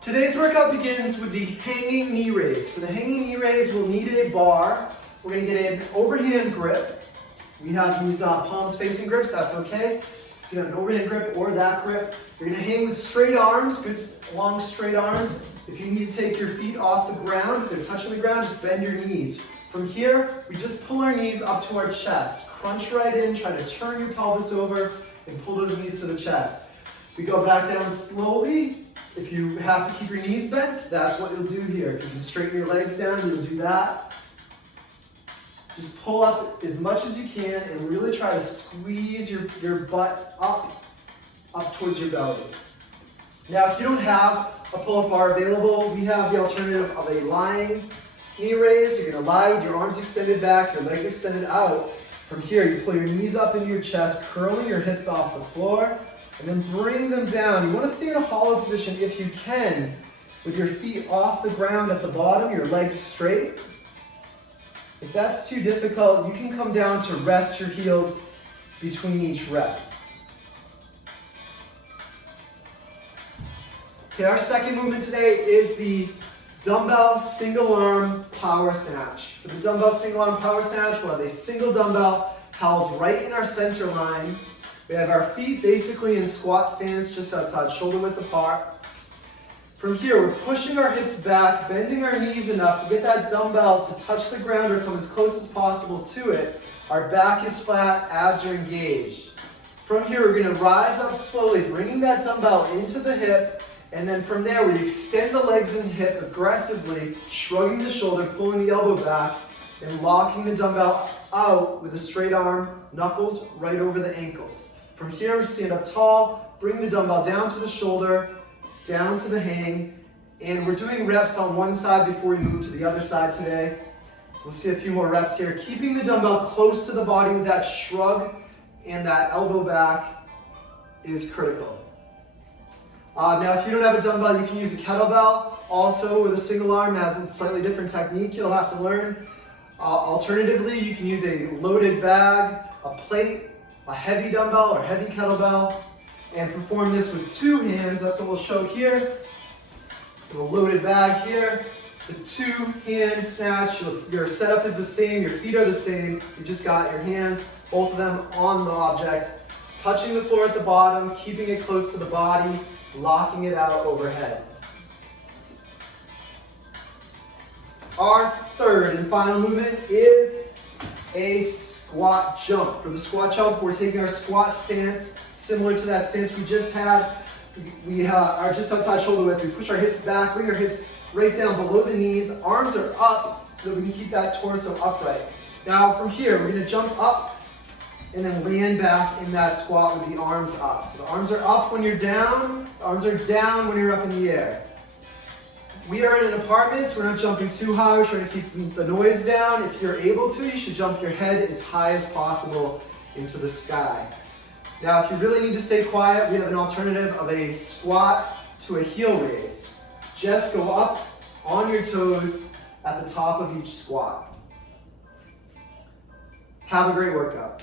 Today's workout begins with the hanging knee raise. For the hanging knee raise, we'll need a bar. We're going to get an overhand grip. We have these palms facing grips, that's okay. You have an overhand grip or that grip. You're going to hang with straight arms, good long straight arms. If you need to take your feet off the ground, if they're touching the ground, just bend your knees. From here, we just pull our knees up to our chest. Crunch right in, try to turn your pelvis over and pull those knees to the chest. We go back down slowly. If you have to keep your knees bent, that's what you'll do here. If you can straighten your legs down, you'll do that. Just pull up as much as you can and really try to squeeze your butt up towards your belly. Now, if you don't have a pull-up bar available, we have the alternative of a lying knee raise. You're going to lie with your arms extended back, your legs extended out. From here, you pull your knees up into your chest, curling your hips off the floor, and then bring them down. You want to stay in a hollow position if you can, with your feet off the ground at the bottom, your legs straight. If that's too difficult, you can come down to rest your heels between each rep. Okay, our second movement today is the dumbbell single arm power snatch. For the dumbbell single arm power snatch, we'll have a single dumbbell held right in our center line. We have our feet basically in squat stance, just outside shoulder width apart. From here, we're pushing our hips back, bending our knees enough to get that dumbbell to touch the ground or come as close as possible to it. Our back is flat, abs are engaged. From here, we're going to rise up slowly, bringing that dumbbell into the hip. And then from there, we extend the legs and hip aggressively, shrugging the shoulder, pulling the elbow back, and locking the dumbbell out with a straight arm, knuckles right over the ankles. From here, we stand up tall, bring the dumbbell down to the shoulder, down to the hang, and we're doing reps on one side before we move to the other side today. So we'll see a few more reps here. Keeping the dumbbell close to the body with that shrug and that elbow back is critical. Now, if you don't have a dumbbell, you can use a kettlebell. Also, with a single arm, it has a slightly different technique you'll have to learn. Alternatively, you can use a loaded bag, a plate, a heavy dumbbell or heavy kettlebell, and perform this with two hands. That's what we'll show here. A loaded bag here, the two-hand snatch. Your setup is the same, your feet are the same. You just got your hands, both of them on the object, touching the floor at the bottom, keeping it close to the body, locking it out overhead. Our third and final movement is a squat jump. For the squat jump, we're taking our squat stance, similar to that stance we just had. We are just outside shoulder width. We push our hips back, bring our hips right down below the knees. Arms are up so that we can keep that torso upright. Now from here, we're going to jump up and then land back in that squat with the arms up. So the arms are up when you're down, the arms are down when you're up in the air. We are in an apartment, so we're not jumping too high. We're trying to keep the noise down. If you're able to, you should jump your head as high as possible into the sky. Now, if you really need to stay quiet, we have an alternative of a squat to a heel raise. Just go up on your toes at the top of each squat. Have a great workout.